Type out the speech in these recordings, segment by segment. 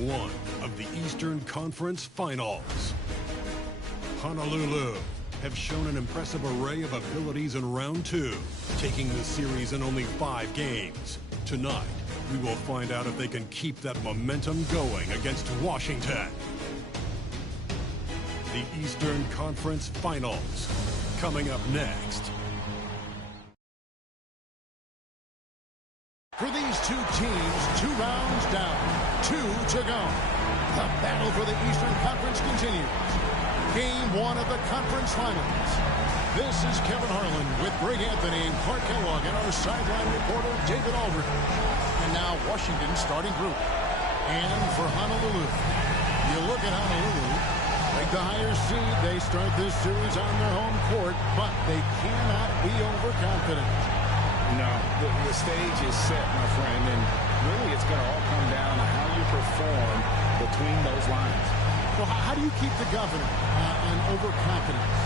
one of the Eastern Conference Finals. Honolulu have shown an impressive array of abilities in round two, taking the series in only 5 games. Tonight, we will find out if they can keep that momentum going against Washington. The Eastern Conference Finals, coming up next. For these two teams, 2 rounds down, 2 to go. The battle for the Eastern Conference continues. Game 1 of the conference finals. This is Kevin Harlan with Greg Anthony, Clark Kellogg, and our sideline reporter, David Aldridge. And now Washington's starting group. And for Honolulu, you look at Honolulu, like the higher seed, they start this series on their home court, but they cannot be overconfident. No, the stage is set, my friend, and really it's going to all come down to how you perform between those lines. Well, how do you keep the governor on overconfidence?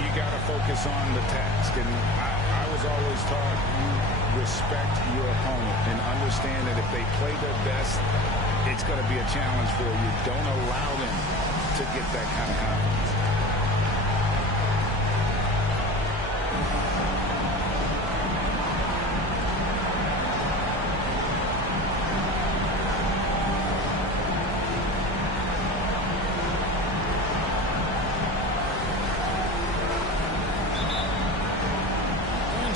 You got to focus on the task, and I was always taught you respect your opponent and understand that if they play their best, it's going to be a challenge for you. Don't allow them to get that kind of confidence.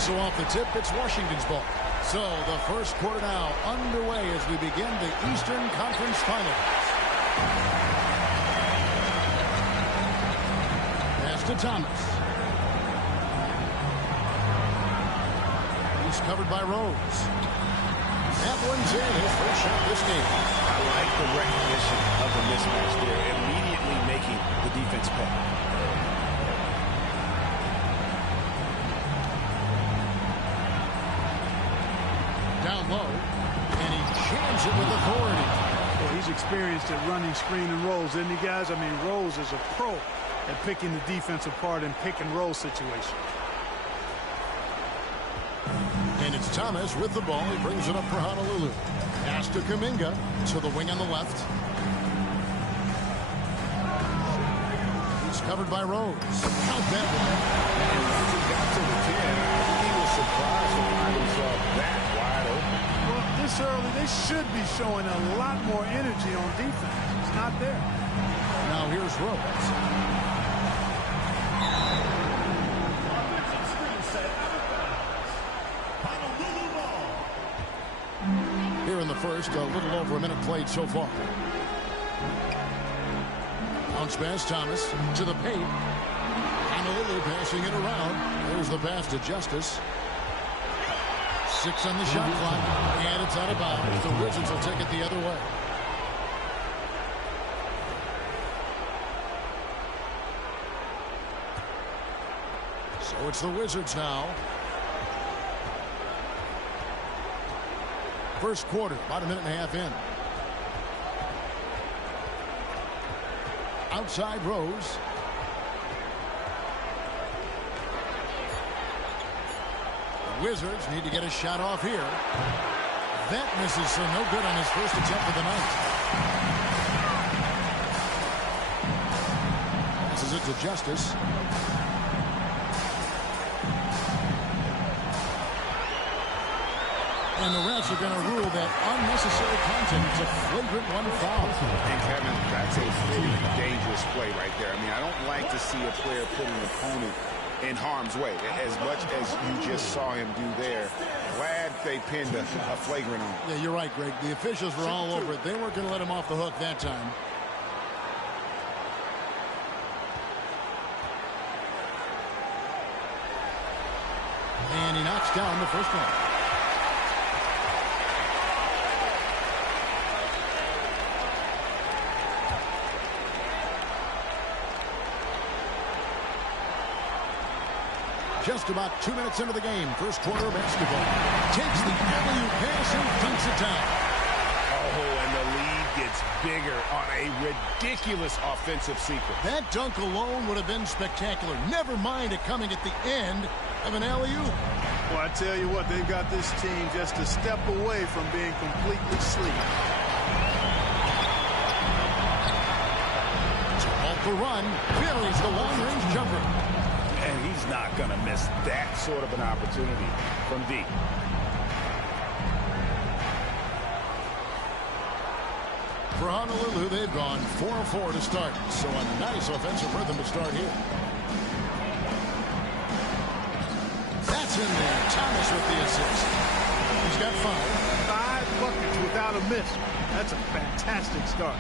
So off the tip, it's Washington's ball. So the first quarter now underway as we begin the Eastern Conference Finals. Pass to Thomas. He's covered by Rose. That one's in, his first shot this game. I like the recognition of the mismatch there, immediately making the defense pay. Down low, and he jams it with authority. Well, he's experienced at running screen and rolls, isn't he, guys? I mean, Rose is a pro at picking the defense apart in pick-and-roll situations. And it's Thomas with the ball. He brings it up for Honolulu. Pass to Kuminga to the wing on the left. He's covered by Rose. Count that one. And once he got to the 10, he was surprised to find himself that wide open. Well, this early, they should be showing a lot more energy on defense. It's not there. Now here's Rose. Here in the first, a little over a minute played so far. Bounce pass, Thomas to the paint. Honolulu passing it around. There's the pass to Justice. 6 on the shot clock, and it's out of bounds. The Wizards will take it the other way. So it's the Wizards now. First quarter, about a minute and a half in. Outside Rose. The Wizards need to get a shot off here. That misses, so no good on his first attempt of the night. This is it to Justice. And the refs are going to rule that unnecessary contact. It's a flagrant 1 foul. And Kevin, that's a really dangerous play right there. I mean, I don't like to see a player put an opponent in harm's way, as much as you just saw him do there. Glad they pinned a flagrant on. Yeah, you're right, Greg. The officials were all over it. They weren't going to let him off the hook that time. And he knocks down the first one. Just about 2 minutes into the game. First quarter of basketball. Takes the alley-oop pass and dunks it down. Oh, and the lead gets bigger on a ridiculous offensive sequence. That dunk alone would have been spectacular. Never mind it coming at the end of an alley-oop. Well, I tell you what, they've got this team just a step away from being completely sleep. the run, buries the long-range jumper. And he's not going to miss that sort of an opportunity from deep. For Honolulu, they've gone 4-4 to start, so a nice offensive rhythm to start here. That's in there. Thomas with the assist. He's got 5 buckets without a miss. That's a fantastic start.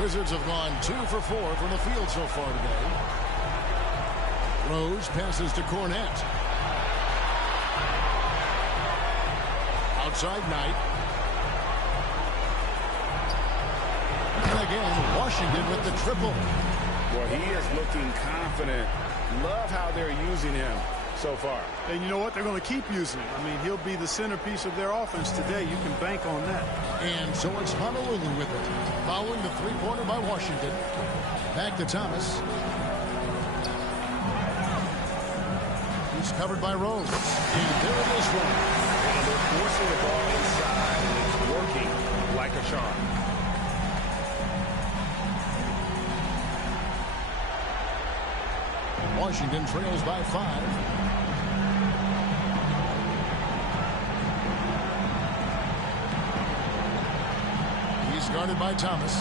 Wizards have gone 2 for 4 from the field so far today. Rose passes to Cornette. Outside Knight. And again, Washington with the triple. Well, he is looking confident. Love how they're using him so far. And you know what? They're going to keep using him. I mean, he'll be the centerpiece of their offense today. You can bank on that. And so it's Honolulu with it. Following the three-pointer by Washington. Back to Thomas. He's covered by Rose. And there it is for him. And they're forcing the ball inside, and it's working like a charm. Washington trails by 5. He's guarded by Thomas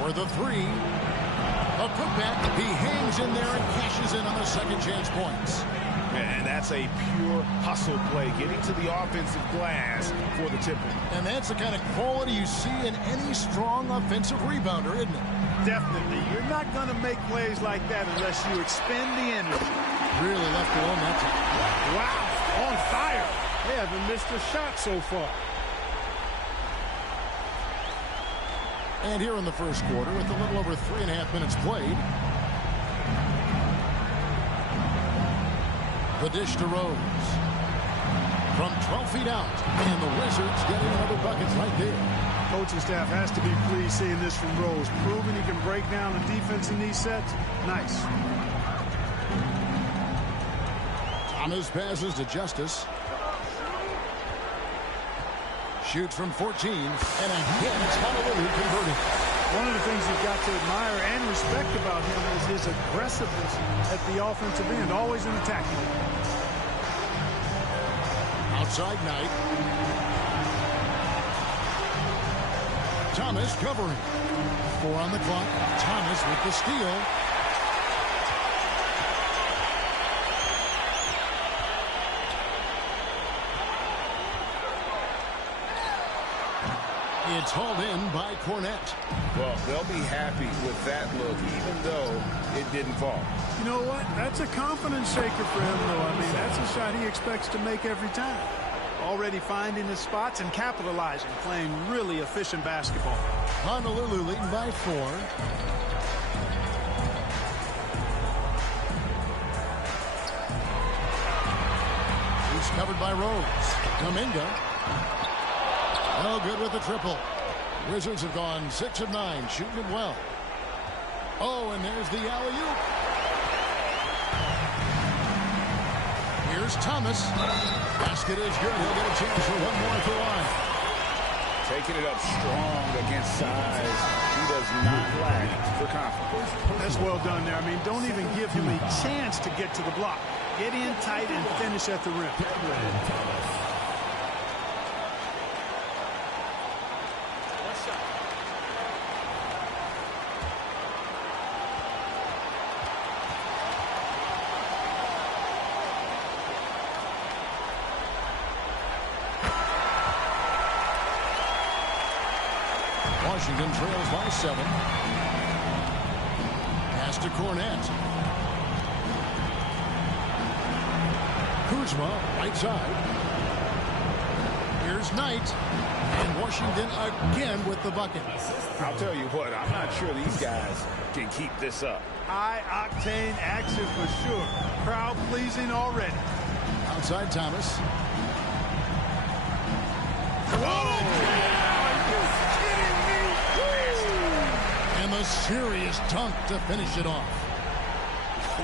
for the 3. A putback. He hangs in there and cashes in on the second chance points. And that's a pure hustle play, getting to the offensive glass for the tip. And that's the kind of quality you see in any strong offensive rebounder, isn't it? Definitely. You're not going to make plays like that unless you expend the energy. Really left alone that time. Wow, on fire. They haven't missed a shot so far. And here in the first quarter, with a little over 3.5 minutes played, the dish to Rose. From 12 feet out, and the Wizards getting another bucket right there. Coaching staff has to be pleased seeing this from Rose. Proving he can break down the defense in these sets. Nice. Thomas passes to Justice. Shoots from 14. And again, it's Honolulu converting. One of the things you've got to admire and respect about him is his aggressiveness at the offensive end. Always in attack mode. Outside Knight. Thomas covering. 4 on the clock. Thomas with the steal. It's hauled in by Cornette. Well, they'll be happy with that look, even though it didn't fall. You know what? That's a confidence shaker for him, though. I mean, that's a shot he expects to make every time. Already finding his spots and capitalizing, playing really efficient basketball. Honolulu leading by 4. He's covered by Rose. Kuminga. No good with the triple. Wizards have gone 6 of 9, shooting it well. Oh, and there's the alley-oop. Here's Thomas. Basket is good. He'll get a chance for one more at the line. Taking it up strong against size. He does not lack for confidence. That's well done there. I mean, don't even give him a chance to get to the block. Get in tight and finish at the rim. Washington trails by 7. Pass to Cornette. Kuzma, right side. Here's Knight. And Washington again with the bucket. I'll tell you what, I'm not sure these guys can keep this up. High-octane action for sure. Crowd-pleasing already. Outside Thomas. And the serious dunk to finish it off.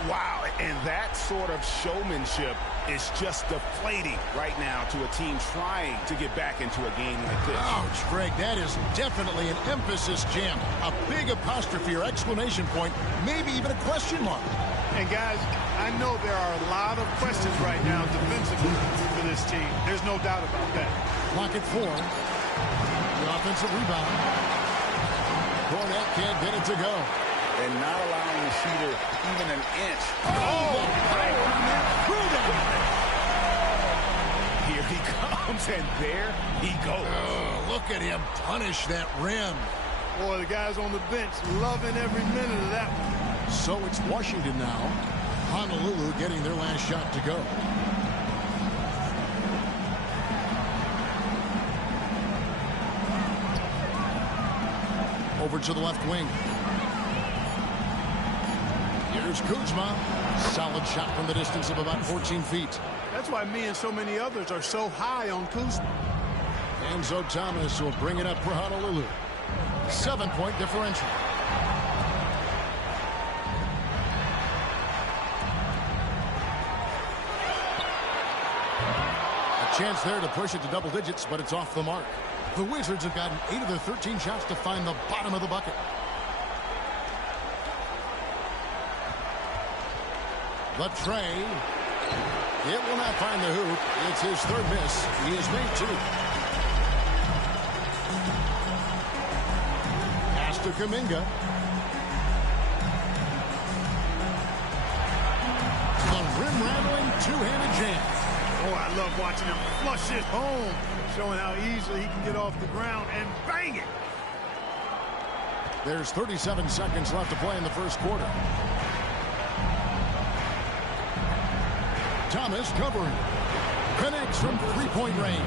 Wow, and that sort of showmanship It's just deflating right now to a team trying to get back into a game like this. Ouch, Greg, that is definitely an emphasis jam. A big apostrophe or exclamation point, maybe even a question mark. And guys, I know there are a lot of questions right now defensively for this team. There's no doubt about that. Clock at 4. The offensive rebound. Kornet can't get it to go. And not allowing the shooter even an inch. Right on that. Here he comes, and there he goes. Oh, look at him punish that rim. Boy, the guys on the bench loving every minute of that one. So it's Washington now. Honolulu getting their last shot to go. Over to the left wing. Here's Kuzma. Solid shot from the distance of about 14 feet. That's why me and so many others are so high on Kuzma. Enzo Thomas will bring it up for Honolulu. 7-point differential. A chance there to push it to double digits, but it's off the mark. The Wizards have gotten 8 of their 13 shots to find the bottom of the bucket. The tray. It will not find the hoop. It's his third miss. He has made 2. Pass to Kuminga. The rim-rattling two-handed jam. Oh, I love watching him flush it home, showing how easily he can get off the ground and bang it. There's 37 seconds left to play in the first quarter. Thomas covering. Connects from three-point range.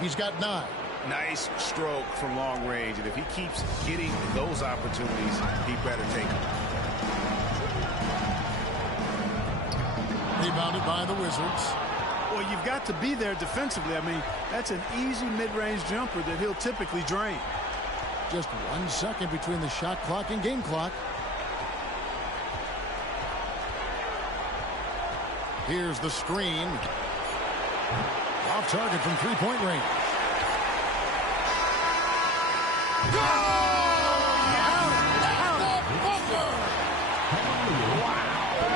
He's got 9. Nice stroke from long range, and if he keeps getting those opportunities, he better take them. Rebounded by the Wizards. Well, you've got to be there defensively. I mean, that's an easy mid-range jumper that he'll typically drain. Just 1 second between the shot clock and game clock. Here's the screen. Off target from three-point range.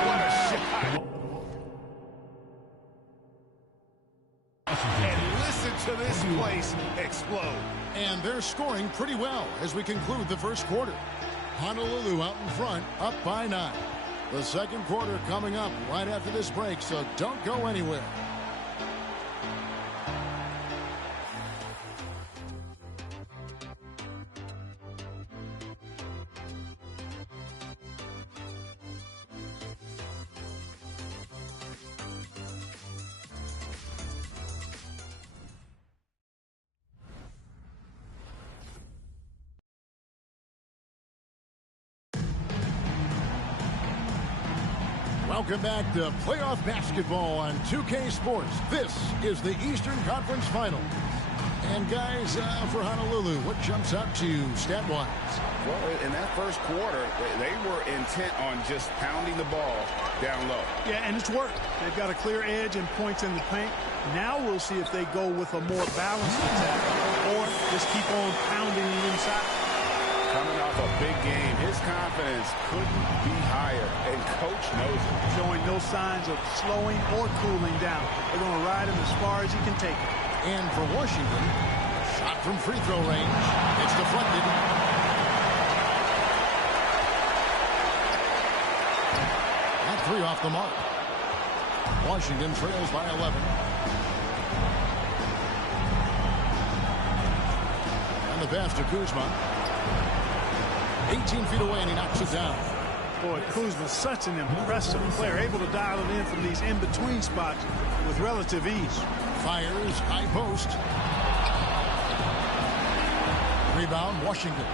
What a shot. And listen to this place explode. And they're scoring pretty well as we conclude the first quarter. Honolulu out in front, up by 9. The second quarter coming up right after this break, so don't go anywhere. Welcome back to playoff basketball on 2K Sports. This is the Eastern Conference Finals. And guys, for Honolulu, what jumps out to you stat-wise? Well, in that first quarter, they were intent on just pounding the ball down low. Yeah, and it's worked. They've got a clear edge and points in the paint. Now we'll see if they go with a more balanced attack or just keep on pounding the inside. Coming off a big game, his confidence couldn't be higher, and Coach knows it. Showing no signs of slowing or cooling down. They're going to ride him as far as he can take it. And for Washington, shot from free throw range. It's deflected. That 3 off the mark. Washington trails by 11. And the pass to Kuzma. 18 feet away, and he knocks it down. Boy, Kuzma's such an impressive player, able to dial it in from these in-between spots with relative ease. Fires, high post. Rebound, Washington.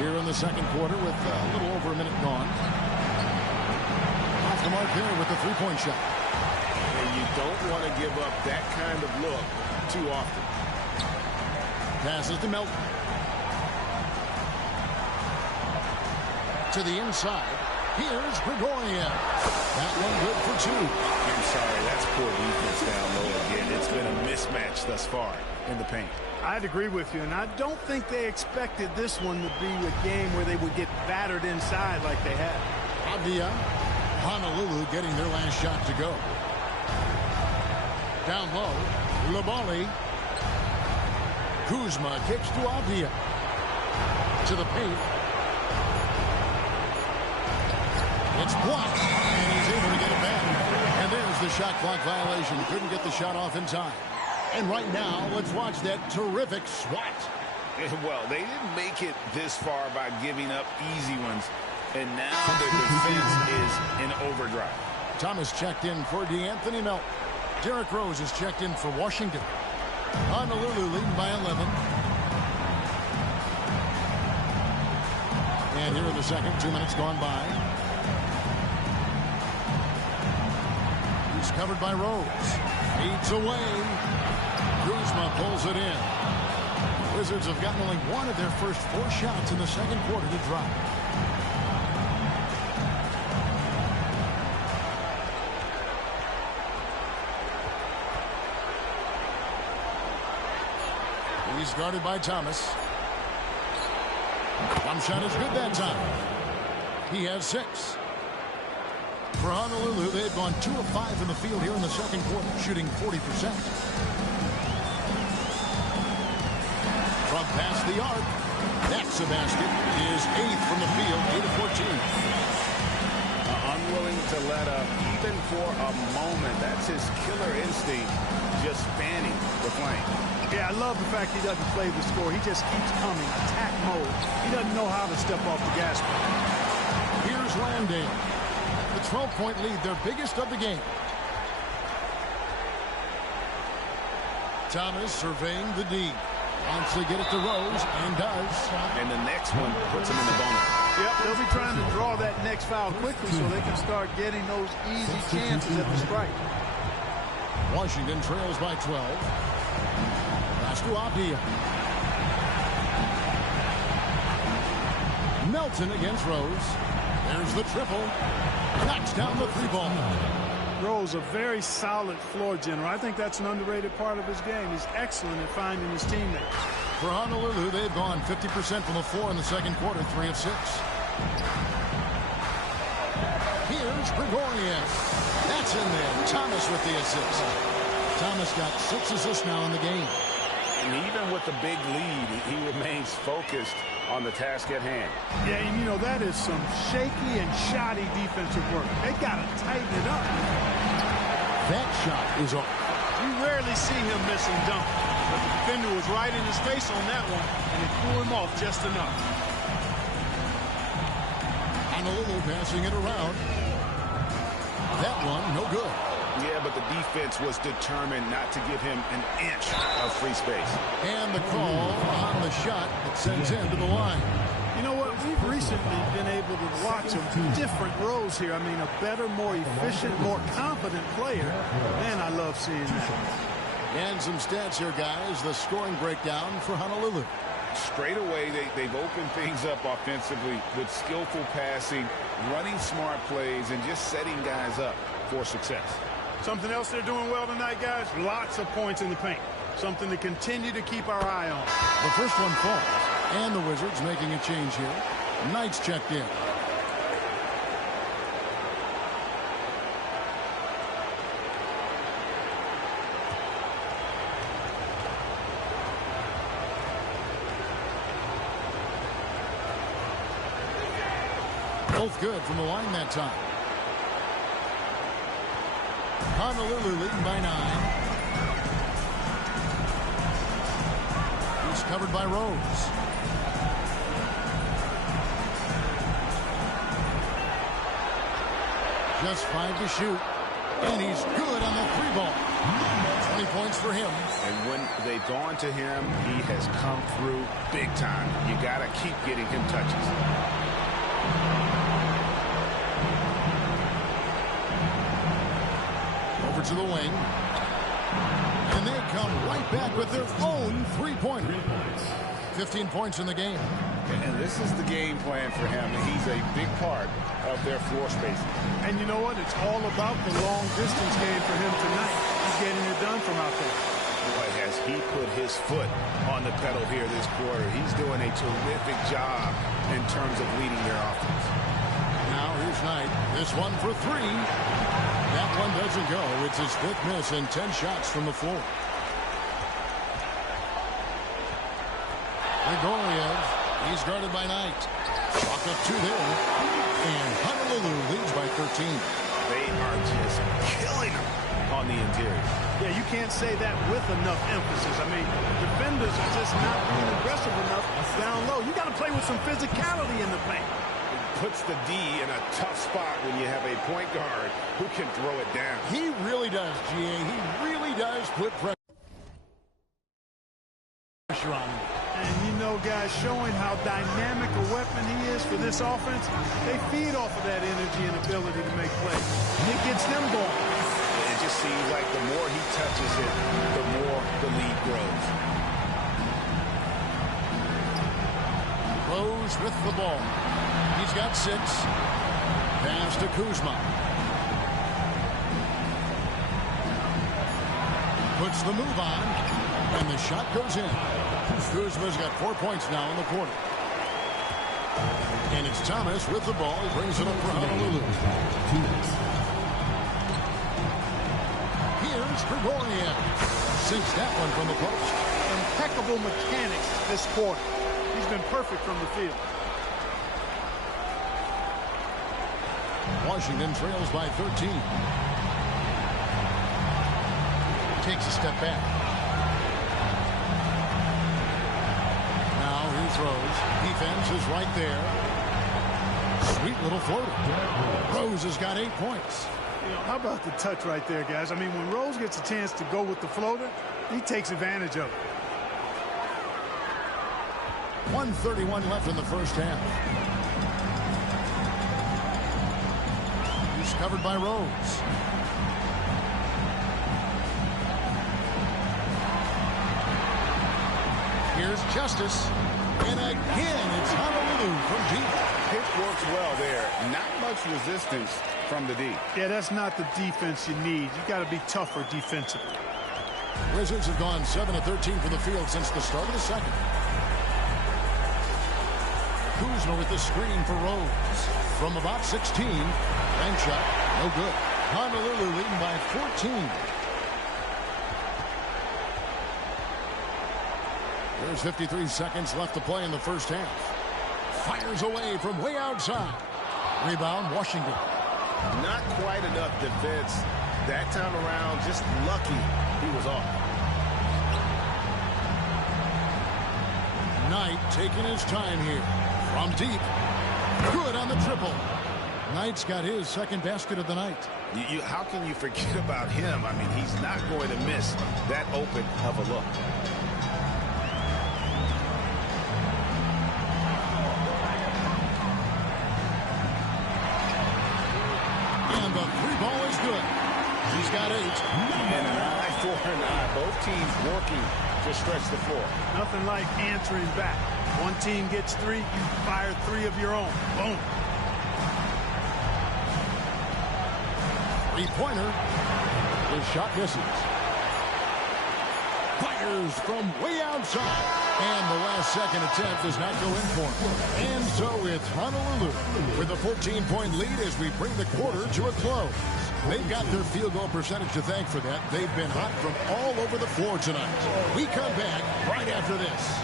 Here in the second quarter with a little over a minute gone. Off the mark here with the three-point shot. And you don't want to give up that kind of look too often. Passes to Melton. To the inside. Here's Gregorian. That one good for 2. I'm sorry, that's poor defense down low again. It's been a mismatch thus far in the paint. I'd agree with you, and I don't think they expected this one to be a game where they would get battered inside like they had. Avdia. Honolulu getting their last shot to go. Down low, Labali. Kuzma kicks to Avdia. To the paint. It's blocked, and he's able to get it back. And there's the shot clock violation. Couldn't get the shot off in time. And right now, let's watch that terrific swat. Well, they didn't make it this far by giving up easy ones. And now the defense is in overdrive. Thomas checked in for DeAnthony Melton. Derrick Rose is checked in for Washington. Honolulu leading by 11. And here in the second, 2 minutes gone by. He's covered by Rose. Feeds away. Kuzma pulls it in. Wizards have gotten only one of their first 4 shots in the second quarter to drop. He's guarded by Thomas. One shot is good that time. He has 6. For Honolulu, they've gone 2 of 5 in the field here in the second quarter, shooting 40%. From past the arc, that's a basket. He is 8th from the field, 8 of 14. Unwilling to let up, even for a moment. That's his killer instinct, just fanning the flame. Yeah, I love the fact he doesn't play the score. He just keeps coming, attack mode. He doesn't know how to step off the gas pedal. Here's Landale. The 12-point lead, their biggest of the game. Thomas surveying the D. Wants to get it to Rose, and does. And the next one puts him in the bonus. Yep, they'll be trying to draw that next foul quickly so they can start getting those easy chances at the strike. Washington trails by 12. Pass to Avdia. Melton against Rose. There's the triple. Knocks down the 3-ball. Rose, a very solid floor general. I think that's an underrated part of his game. He's excellent at finding his teammates. For Honolulu, they've gone 50% from the floor in the second quarter, 3 of 6. Here's Gregorian. That's in there. Thomas with the assist. Thomas got 6 assists now in the game. And even with the big lead, he remains focused on the task at hand. Yeah, and you know, that is some shaky and shoddy defensive work. They got to tighten it up. That shot is off. You rarely see him missing dunk. But the defender was right in his face on that one, and it threw him off just enough. Honolulu passing it around. That one, no good. Yeah, but the defense was determined not to give him an inch of free space. And the call on the shot that sends him to the line. You know what? We've recently been able to watch a different Rose here. I mean, a better, more efficient, more confident player. Man, I love seeing that. And some stats here, guys. The scoring breakdown for Honolulu. Straight away, they've opened things up offensively with skillful passing, running smart plays, and just setting guys up for success. Something else they're doing well tonight, guys? Lots of points in the paint. Something to continue to keep our eye on. The first one falls. And the Wizards making a change here. Knights checked in. Both good from the line that time. Honolulu leading by 9. He's covered by Rose. Just 5 to shoot. And he's good on the 3-ball. 20 points for him. And when they've gone to him, he has come through big time. You got to keep getting him touches. Over to the wing. And they come right back with their own 3-pointer. 15 points in the game. And this is the game plan for him. He's a big part of their floor spacing. And you know what? It's all about the long-distance game for him tonight. He's getting it done from out there. Boy, has he put his foot on the pedal here this quarter. He's doing a terrific job in terms of leading their offense. Now here's Knight. This one for three. That one doesn't go. It's his fifth miss and 10 shots from the floor. Grigoriev, he's guarded by Knight. Walk up two there. And Honolulu leads by 13. They are just killing him on the interior. Yeah, you can't say that with enough emphasis. I mean, defenders are just not being aggressive enough down low. You got to play with some physicality in the paint. Puts the D in a tough spot when you have a point guard who can throw it down. He really does, GA. He really does put pressure on him. And you know, guys, showing how dynamic a weapon he is for this offense, they feed off of that energy and ability to make plays. And it gets them going. It just seems like the more he touches it, the more the lead grows. Rose with the ball. He's got 6. Pass to Kuzma. Puts the move on. And the shot goes in. Kuzma's got 4 points now in the quarter. And it's Thomas with the ball. He brings it up for Honolulu. Here's Grigoriev. Sinks that one from the post. Impeccable mechanics this quarter. He's been perfect from the field. Washington trails by 13. Takes a step back. Now he throws. Defense is right there. Sweet little floater. Rose has got 8 points. You know, how about the touch right there, guys? I mean, when Rose gets a chance to go with the floater, he takes advantage of it. 1:31 left in the first half. He's covered by Rose. Here's Justice. And again, it's Honolulu from deep. Pick works well there. Not much resistance from the D. Yeah, that's not the defense you need. You got to be tougher defensively. Wizards have gone 7 of 13 from the field since the start of the second. Kuzma with the screen for Rose. From about 16. Bank shot. No good. Honolulu leading by 14. There's 53 seconds left to play in the first half. Fires away from way outside. Rebound, Washington. Not quite enough defense that time around. Just lucky he was off. Knight taking his time here. From deep. Good on the triple. Knight's got his second basket of the night. How can you forget about him? I mean, he's not going to miss that open of a look. And the three ball is good. He's got 8. And an eye for an eye. Both teams working to stretch the floor. Nothing like answering back. One team gets 3, you fire 3 of your own. Boom. Three-pointer. The shot misses. Fires from way outside. And the last second attempt does not go in for him. And so it's Honolulu with a 14-point lead as we bring the quarter to a close. They've got their field goal percentage to thank for that. They've been hot from all over the floor tonight. We come back right after this.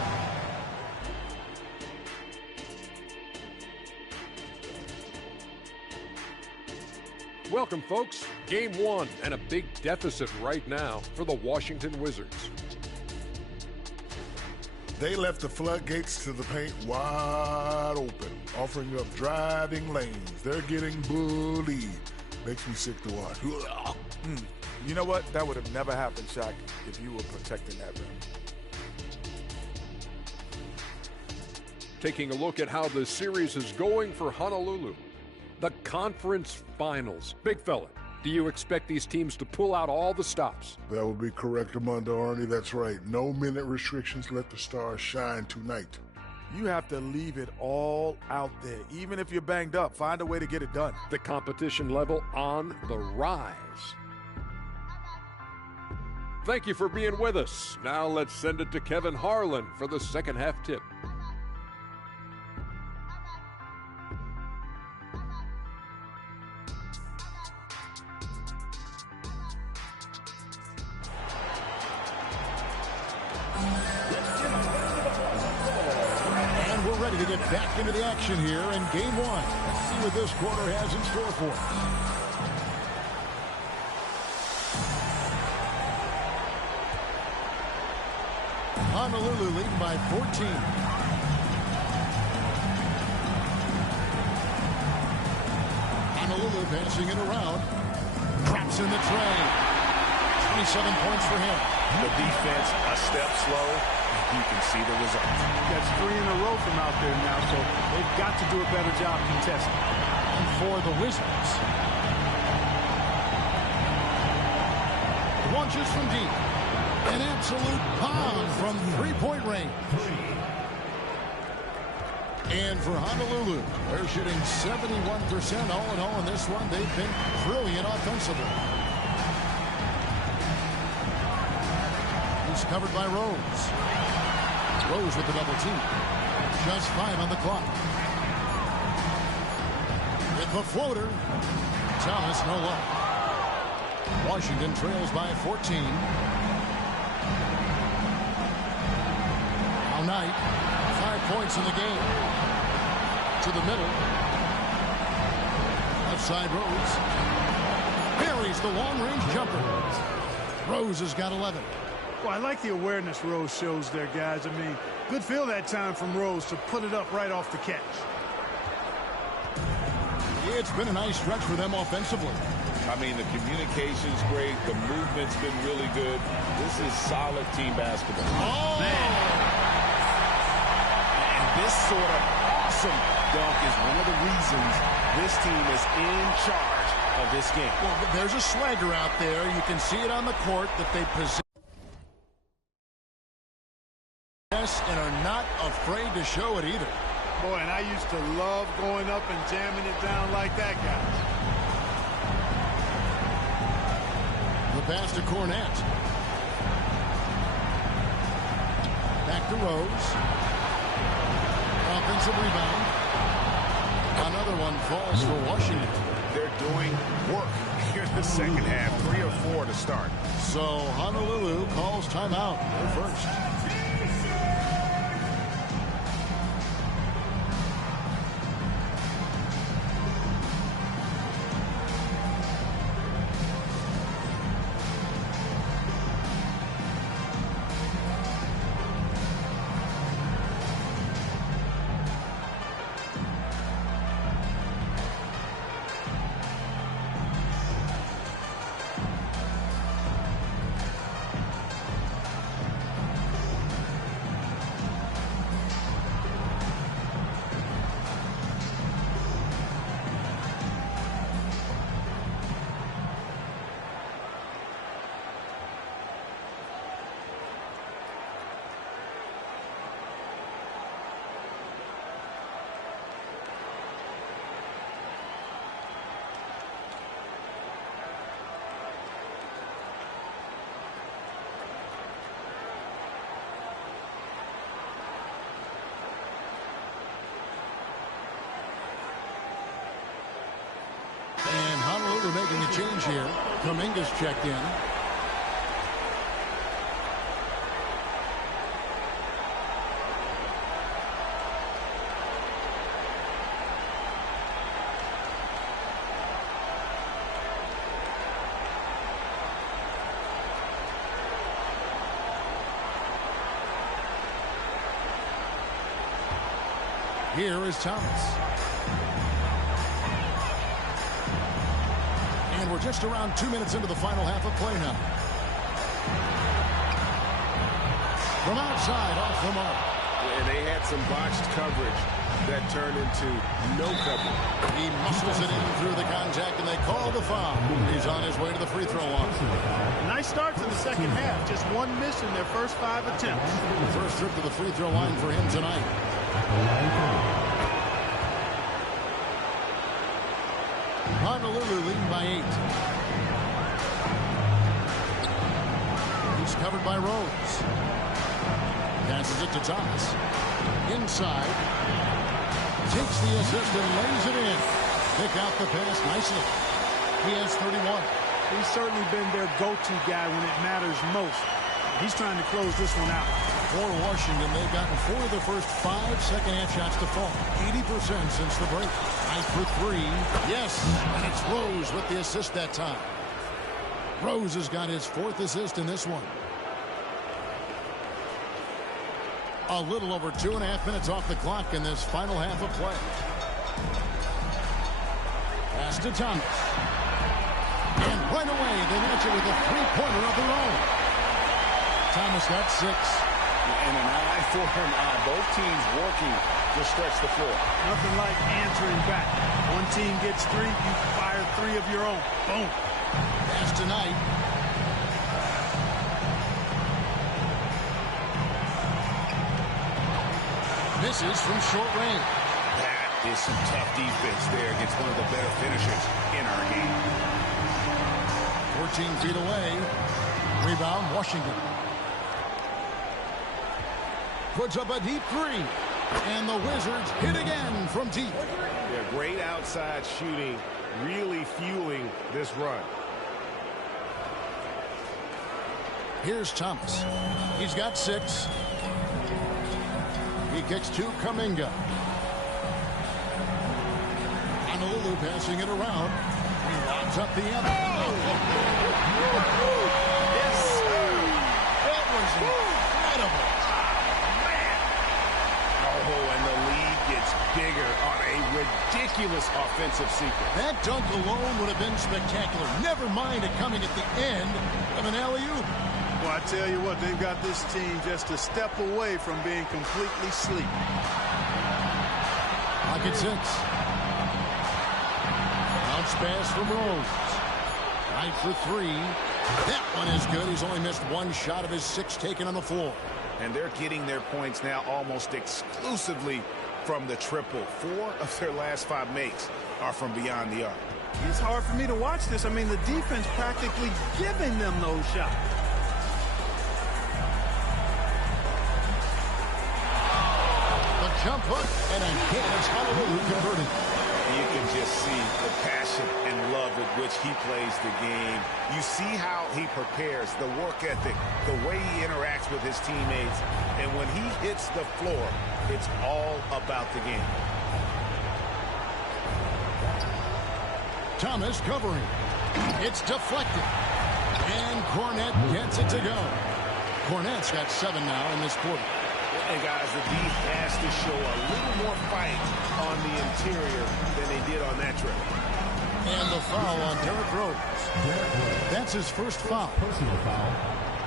Welcome, folks. Game 1 and a big deficit right now for the Washington Wizards. They left the floodgates to the paint wide open, offering up driving lanes. They're getting bullied. Makes me sick to watch. You know what? That would have never happened, Shaq, if you were protecting that rim. Taking a look at how the series is going for Honolulu. The conference finals. Big fella, do you expect these teams to pull out all the stops? That would be correct, Armando Arnie. That's right. No minute restrictions. Let the stars shine tonight. You have to leave it all out there. Even if you're banged up, find a way to get it done. The competition level on the rise. Thank you for being with us. Now let's send it to Kevin Harlan for the second half tip. And we're ready to get back into the action here in game one. Let's see what this quarter has in store for us. Honolulu leading by 14. Honolulu passing it around. Drops in the tray. 27 points for him. The defense a step slow. You can see the result. That's 3 in a row from out there now, so they've got to do a better job contesting. And for the Wizards. Launches from deep. An absolute bomb from three-point range. And for Honolulu, they're shooting 71% all in all in this one. They've been brilliant offensively. He's covered by Rose. Rose with the double team. Just 5 on the clock. With the floater, Thomas no luck. Washington trails by 14. Knight, 5 points in the game. To the middle. Left side Rose. Buries the long-range jumper. Rose has got 11. Well, I like the awareness Rose shows there, guys. I mean, good feel that time from Rose to put it up right off the catch. It's been a nice stretch for them offensively. I mean, the communication's great. The movement's been really good. This is solid team basketball. Oh! Man. This sort of awesome dunk is one of the reasons this team is in charge of this game. Well, there's a swagger out there. You can see it on the court that they possess and are not afraid to show it either. Boy, and I used to love going up and jamming it down like that, guys. The pass to Cornette. Back to Rose. Offensive rebound. Another one falls for Washington. They're doing work here in the second half. 3 or 4 to start. So Honolulu calls timeout. They're first. And Honolulu making a change here. Kuminga's checked in. Here is Thomas. And we're just around 2 minutes into the final half of play now. From outside, off the mark. And they had some botched coverage that turned into no coverage. He muscles it in through the contact, and they call the foul. He's on his way to the free throw line. Nice start to the second half. Just one miss in their first 5 attempts. First trip to the free throw line for him tonight. Honolulu leading by 8. He's covered by Rose. Passes it to Thomas. Inside. Takes the assist and lays it in. Pick out the pass nicely. He has 31. He's certainly been their go-to guy when it matters most. He's trying to close this one out. For Washington, they've gotten 4 of the first 5 second-half shots to fall. 80% since the break. Nice for 3. Yes, and it's Rose with the assist that time. Rose has got his 4th assist in this one. A little over 2.5 minutes off the clock in this final half of play. Pass to Thomas. And right away, they match it with a 3-pointer of their own. Thomas got 6. And an eye for an eye. Both teams working to stretch the floor. Nothing like answering back. One team gets 3, you fire 3 of your own. Boom. Pass tonight. Misses from short range. That is some tough defense there against one of the better finishers in our game. 14 feet away. Rebound, Washington. Puts up a deep 3. And the Wizards hit again from deep. Yeah, great outside shooting, really fueling this run. Here's Thomas. He's got 6. He kicks to Kuminga. Honolulu passing it around. He lobs up the other. Yes, sir. That was incredible. Oh, and the lead gets bigger on a ridiculous offensive sequence. That dunk alone would have been spectacular. Never mind it coming at the end of an alley-oop. Well, I tell you what, they've got this team just a step away from being completely sleep. Pocket 6. Bounce pass from Rose. Right for 3. That one is good. He's only missed 1 shot of his 6 taken on the floor. And they're getting their points now almost exclusively from the triple. 4 of their last 5 makes are from beyond the arc. It's hard for me to watch this. I mean, the defense practically giving them those shots. The jump hook, and again it's Honolulu converted. You can just see the passion and love with which he plays the game. You see how he prepares, the work ethic, the way he interacts with his teammates. And when he hits the floor, it's all about the game. Thomas covering. It's deflected. And Cornette gets it to go. Cornette's got 7 now in this quarter. And guys, the D has to show a little more fight on the interior than they did on that trip. And the foul on Derrick Rose. That's his first foul. Personal foul.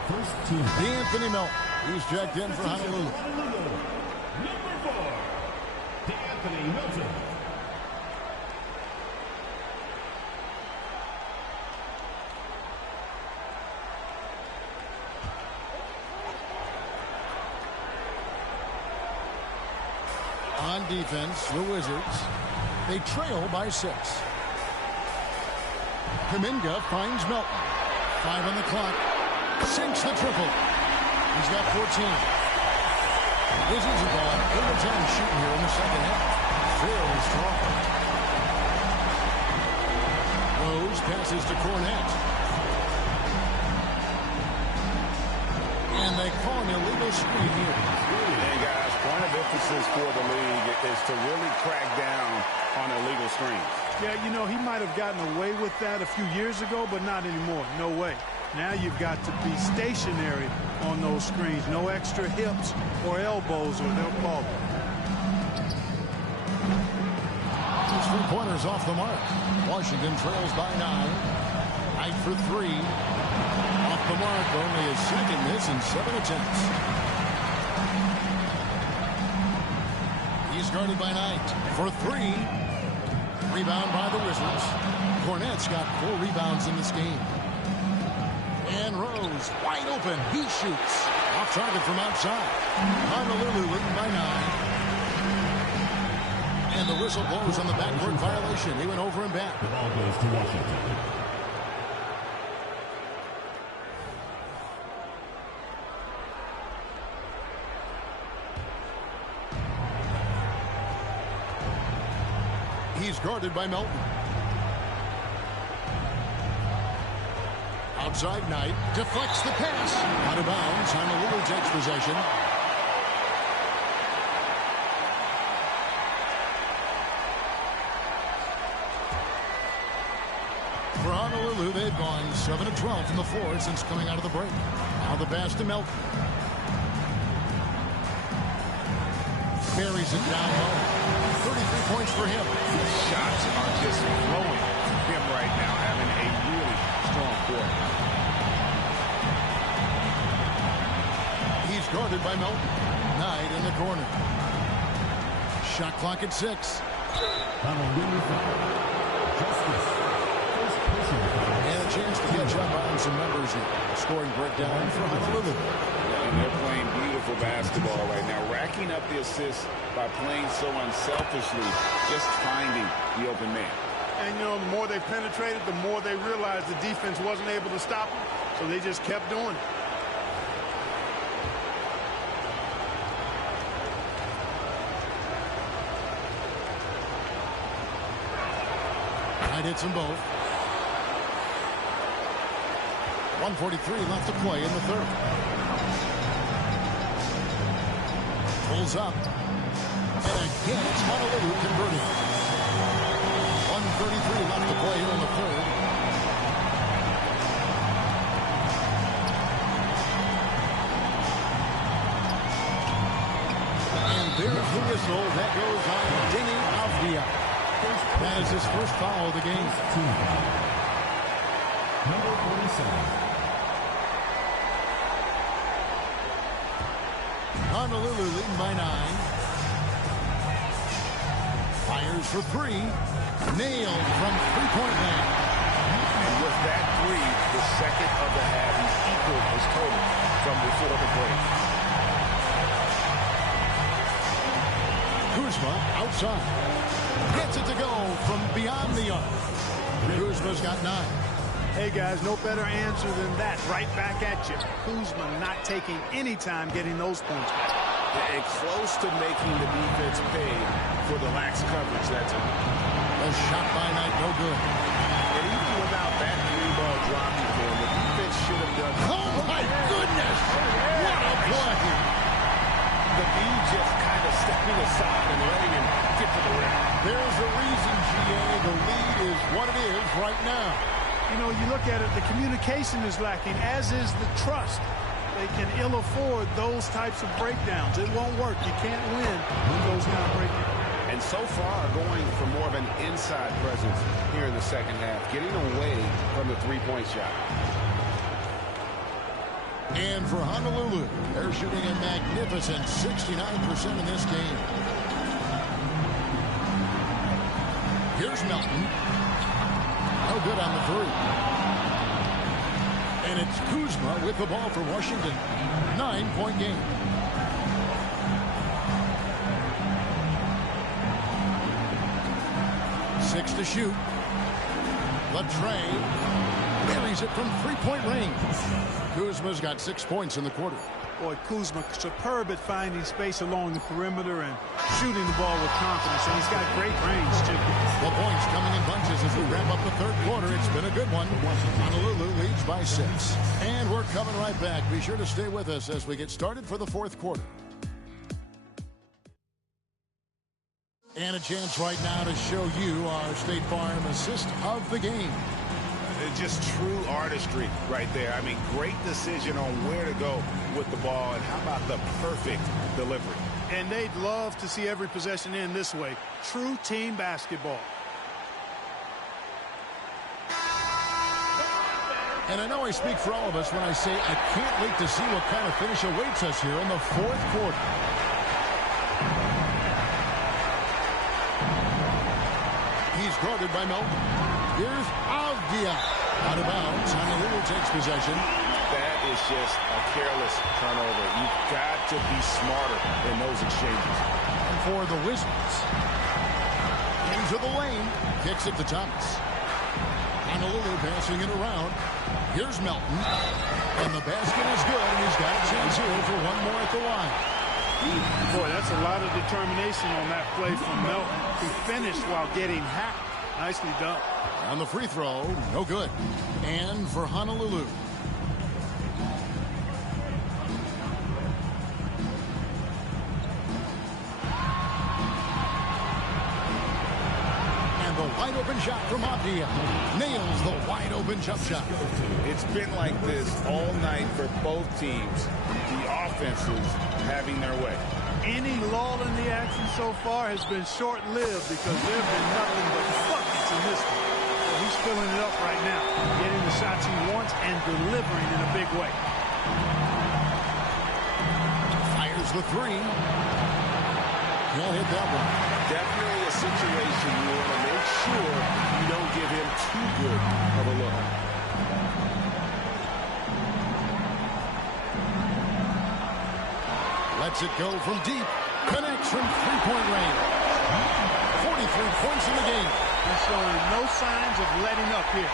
First team. D'Anthony Melton. He's checked in for Honolulu. Number 4, D'Anthony Melton. On defense, the Wizards. They trail by 6. Kuminga finds Melton. 5 on the clock. Sinks the triple. He's got 14. Wizards have gone 8 of 10 shooting here in the second half. Very strong. Rose passes to Cornette. And they call an illegal screen here. And guys, point of emphasis for the league is to really crack down on illegal screens. Yeah, you know, he might have gotten away with that a few years ago, but not anymore. No way. Now you've got to be stationary on those screens. No extra hips or elbows, or they'll call it. These 3-pointers off the mark. Washington trails by 9. Knight for 3. Off the mark, only his second miss in 7 attempts. He's guarded by Knight for 3. Rebound by the Wizards. Cornette's got 4 rebounds in this game. And Rose, wide open. He shoots. Off target from outside. Honolulu leading by 9. And the whistle blows on the backcourt violation. He went over and back. The ball goes to Washington. He's guarded by Melton. Outside Knight deflects the pass. Out of bounds. Honolulu takes possession. For Honolulu, they've gone 7 of 12 from the floor since coming out of the break. Now the pass to Melton. Buries it down low. 33 points for him. Shots are just flowing from him right now, having a really strong quarter. He's guarded by Melton. Knight in the corner. Shot clock at 6. Honolulu foul. Justice. First personal foul. And a chance to catch up on some numbers here. Scoring breakdown for Honolulu. And they're playing beautiful basketball right now, racking up the assists by playing so unselfishly, just finding the open man. And, you know, the more they penetrated, the more they realized the defense wasn't able to stop them, so they just kept doing it. Knight hits them both. 1:43 left to play in the third. Pulls up. And again, it's Honolulu converting. 1:33 left to play here in the third. And there's the whistle. That goes on Deni Avdija. That is his first foul of the game. Number 47. Honolulu leading by 9. Fires for 3. Nailed from three-point land. And with that three, the second of the half, he's equaled his total from before the break. Kuzma outside. Gets it to go from beyond the arc. Kuzma's got 9. Hey, guys, no better answer than that. Right back at you. Kuzma not taking any time getting those points back. And close to making the defense pay for the lax coverage that time. A shot by Knight, no good. And even without that three ball dropping for him, the defense should have done. Oh, my goodness! What a play! The B just kind of stepping aside and letting him get to the rim. There's a reason, GA. The lead is what it is right now. You know, you look at it, the communication is lacking, as is the trust. They can ill afford those types of breakdowns. It won't work. You can't win with those kind of breakdowns. And so far, going for more of an inside presence here in the second half, getting away from the three-point shot. And for Honolulu, they're shooting a magnificent 69% in this game. Here's Melton. No good on the three. And it's Kuzma with the ball for Washington. 9-point game. Six to shoot. Latrey buries it from three-point range. Kuzma's got 6 points in the quarter. Boy, Kuzma superb at finding space along the perimeter and shooting the ball with confidence, and he's got great range, too. The points coming in bunches as we wrap up the third quarter. It's been a good one. Honolulu leads by 6. And we're coming right back. Be sure to stay with us as we get started for the fourth quarter. And a chance right now to show you our State Farm assist of the game. Just true artistry right there. I mean, great decision on where to go with the ball, and how about the perfect delivery. And they'd love to see every possession end this way. True team basketball. And I know I speak for all of us when I say I can't wait to see what kind of finish awaits us here in the fourth quarter. He's guarded by Melton. Here's Avdija. Out of bounds. Honolulu takes possession. That is just a careless turnover. You've got to be smarter in those exchanges. And for the Wizards, into the lane. Kicks it to Thomas. Honolulu passing it around. Here's Melton. And the basket is good, and he's got a chance here for one more at the line. Boy, that's a lot of determination on that play from Melton. He finished while getting hacked. Nicely done. On the free throw, no good. And for Honolulu. And the wide open shot from Abdia. Nails the wide open jump shot. It's been like this all night for both teams. The offenses having their way. Any lull in the action so far has been short-lived because there have been nothing but buckets in this one. So he's filling it up right now, getting the shots he wants and delivering in a big way. Fires the three. He'll hit that one. Definitely a situation you want to make sure you don't give him too good of a look. Lets it go from deep. Connects from three-point range. 43 points in the game. He's showing no signs of letting up here.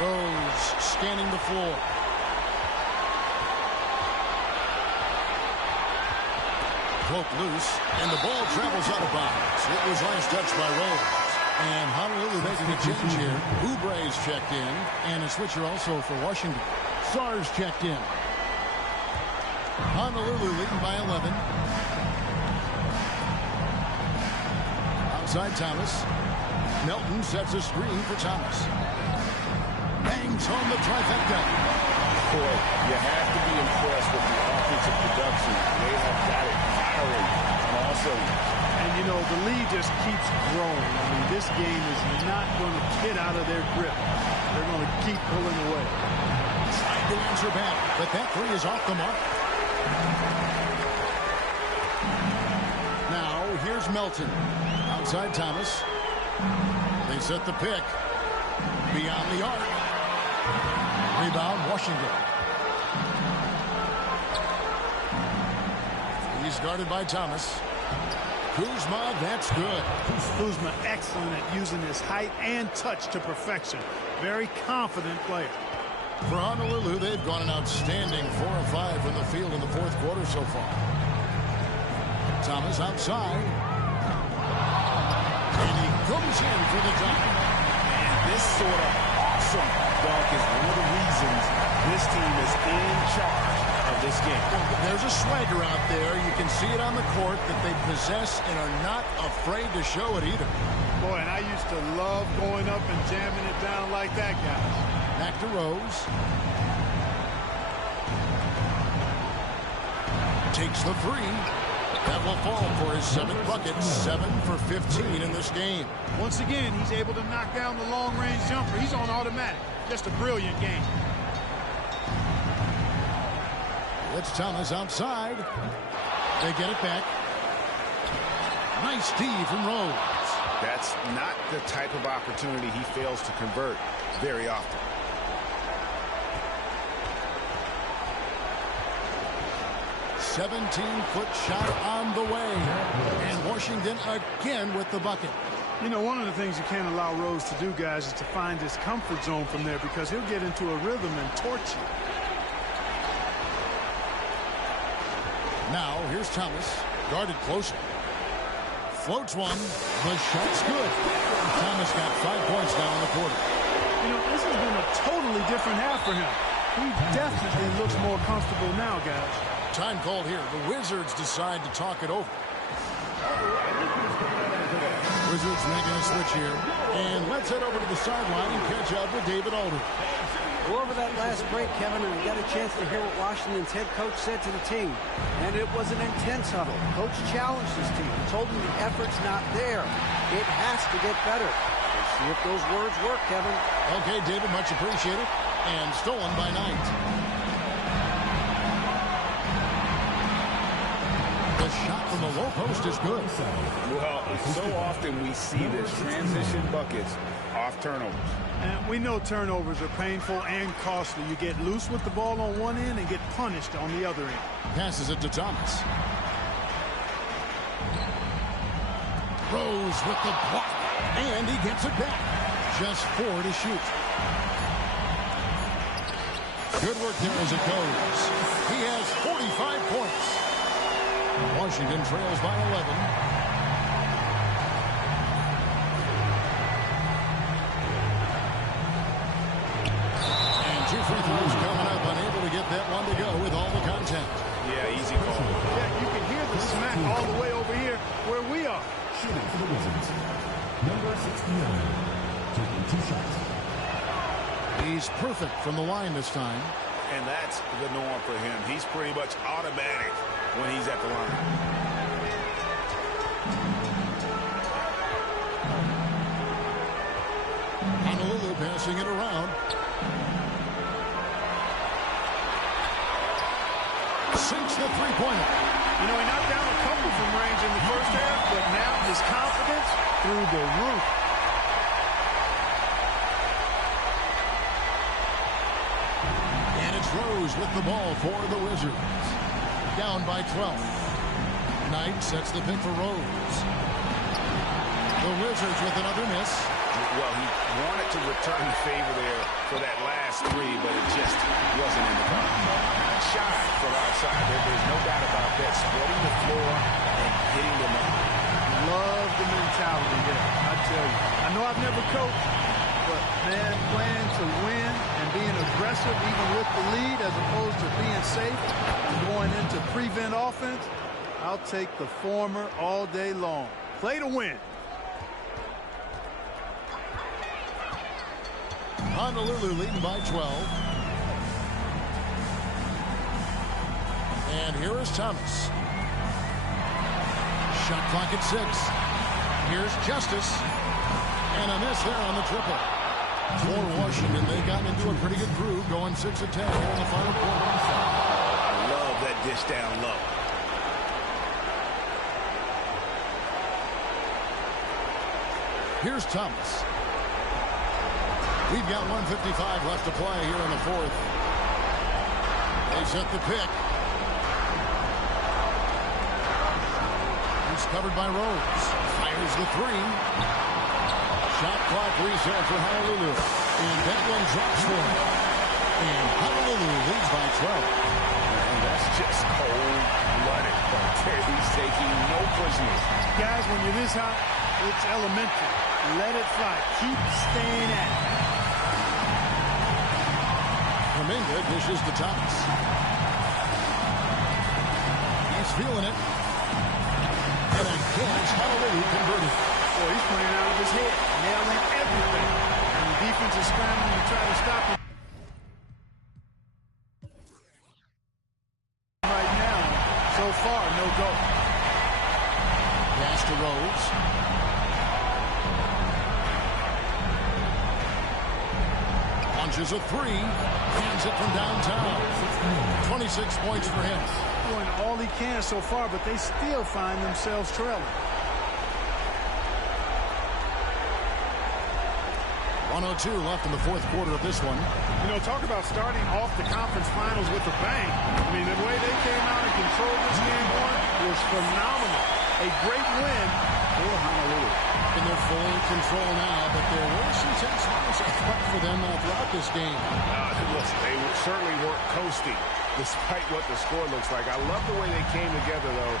Rose scanning the floor. Broke loose, and the ball travels out of bounds. It was last touched by Rose. And Honolulu making a change here. Oubre's checked in, and a switcher also for Washington. Sars checked in. Honolulu leading by 11. Outside Thomas. Melton sets a screen for Thomas. Bangs home the trifecta. Boy, you have to be impressed with the offensive production. They have got it firing on all cylinders. And, you know, the lead just keeps growing. I mean, this game is not going to get out of their grip. They're going to keep pulling away. Trying to answer back, but that three is off the mark. Now, here's Melton. Outside Thomas. They set the pick. Beyond the arc. Rebound, Washington. He's guarded by Thomas. Kuzma, that's good. Kuzma excellent at using his height and touch to perfection. Very confident player. For Honolulu, they've gone an outstanding 4 of 5 from the field in the fourth quarter so far. Thomas outside. And he comes in for the dunk. And this sort of awesome dunk is one of the reasons this team is in charge of this game. There's a swagger out there. You can see it on the court that they possess and are not afraid to show it either. Boy, and I used to love going up and jamming it down like that, guys. Back to Rose. Takes the three. That will fall for his 7th bucket. 7 for 15 in this game. Once again, he's able to knock down the long-range jumper. He's on automatic. Just a brilliant game. It's Thomas outside. They get it back. Nice D from Rose. That's not the type of opportunity he fails to convert very often. A 17-foot shot on the way. And Washington again with the bucket. You know, one of the things you can't allow Rose to do, guys, is to find his comfort zone from there because he'll get into a rhythm and torch you. Now, here's Thomas. Guarded closer. Floats one. The shot's good. Thomas got 5 points now in the quarter. You know, this has been a totally different half for him. He definitely looks more comfortable now, guys. Time called here. The Wizards decide to talk it over. Wizards making a switch here. And let's head over to the sideline and catch up with David Aldridge. Well, over that last break, Kevin, I got a chance to hear what Washington's head coach said to the team. And it was an intense huddle. Coach challenged his team. Told them the effort's not there. It has to get better. We'll see if those words work, Kevin. Okay, David, much appreciated. And stolen by Knight. The shot from the low post is good. Well, so often we see this transition buckets off turnovers. And we know turnovers are painful and costly. You get loose with the ball on one end and get punished on the other end. Passes it to Thomas. Rose with the block, and he gets it back. Just 4 to shoot. Good work there as it goes. He has 45 points. Washington trails by 11. And 2 free throws coming up. Unable to get that one to go with all the contact. Yeah, easy call. Yeah, you can hear the smack all the way over here where we are. Shooting for the Wizards. Number 69, taking 2 shots. He's perfect from the line this time. And that's the norm for him. He's pretty much automatic when he's at the line. Honolulu passing it around. Sinks the three-pointer. You know, he knocked down a couple from range in the first half, but now his confidence through the roof. And it's Rose with the ball for the Wizards. Down by 12. Knight sets the pick for Rose. The Wizards with another miss. Well, he wanted to return the favor there for that last 3, but it just wasn't in the cup. Shot from outside. There's no doubt about that. Spreading the floor and hitting the net. Love the mentality there, I tell you. I know I've never coached, but, man, playing to win and being aggressive even with the lead as opposed to being safe and going into prevent offense, I'll take the former all day long. Play to win. Honolulu leading by 12. And here is Thomas. Shot clock at 6. Here's Justice. And a miss there on the triple. For Washington, they've gotten into a pretty good groove, going 6 of 10 here in the final quarter. I love that dish down low. Here's Thomas. We've got 1:55 left to play here in the fourth. They set the pick. He's covered by Rose. Fires the 3. Shot clock reset for Honolulu. And that one drops for him. And Honolulu leads by 12. And that's just cold-blooded. He's taking no prisoners. Guys, when you're this hot, it's elementary. Let it fly. Keep staying at it. Kuminga dishes to Thomas. He's feeling it. And again, it's Honolulu converted. Boy, he's playing out of his head, nailing everything. And the defense is scrambling to try to stop him. Right now, so far, no go. Pass to Rose. Punches a 3. Hands it from downtown. 26 points for him. Doing all he can so far, but they still find themselves trailing. 1:02 left in the fourth quarter of this one. You know, talk about starting off the conference finals with a bang. I mean, the way they came out and controlled this game one was phenomenal. A great win for Honolulu. And they're fully in control now, but there were some tense moments for them throughout this game. Listen, they certainly weren't coasting, despite what the score looks like. I love the way they came together, though.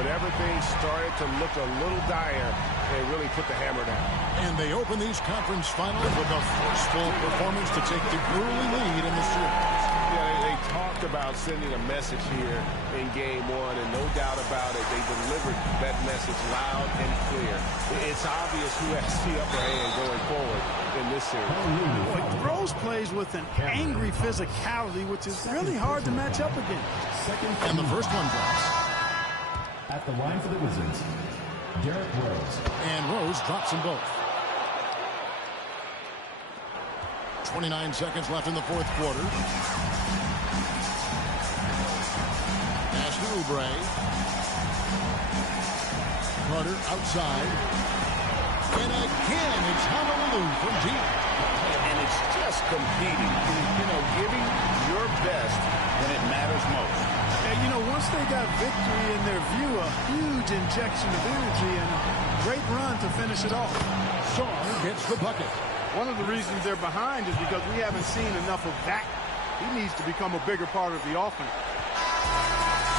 When everything started to look a little dire, they really put the hammer down. And they open these conference finals with a forceful performance to take the early lead in the series. Yeah, they talked about sending a message here in game one, and no doubt about it, they delivered that message loud and clear. It's obvious who has the upper hand going forward in this series. Boy, Rose plays with an angry physicality, which is really hard to match up against. And the first one drops. At the line for the Wizards, Derrick Rose. And Rose drops them both. 29 seconds left in the fourth quarter. Pass to Oubre. Carter outside. And again, it's Honolulu from deep. And it's just competing, you know, giving your best when it matters most. And, you know, once they got victory in their view, a huge injection of energy, and Great run to finish it off. Shaw gets the bucket. One of the reasons they're behind is because we haven't seen enough of that. He needs to become a bigger part of the offense.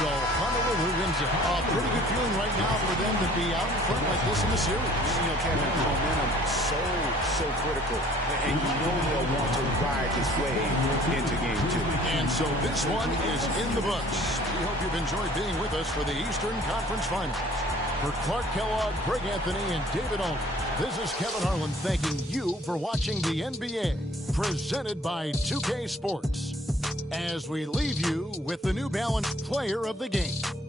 So Honolulu wins it. A pretty good feeling right now for them to be out in front like this in the series. You know, Kevin, momentum so critical. And you know they'll want to ride this wave into game 2. And so this one is in the books. We hope you've enjoyed being with us for the Eastern Conference Finals. For Clark Kellogg, Greg Anthony, and David Owen, this is Kevin Harlan thanking you for watching the NBA, presented by 2K Sports, as we leave you with the New Balance Player of the Game.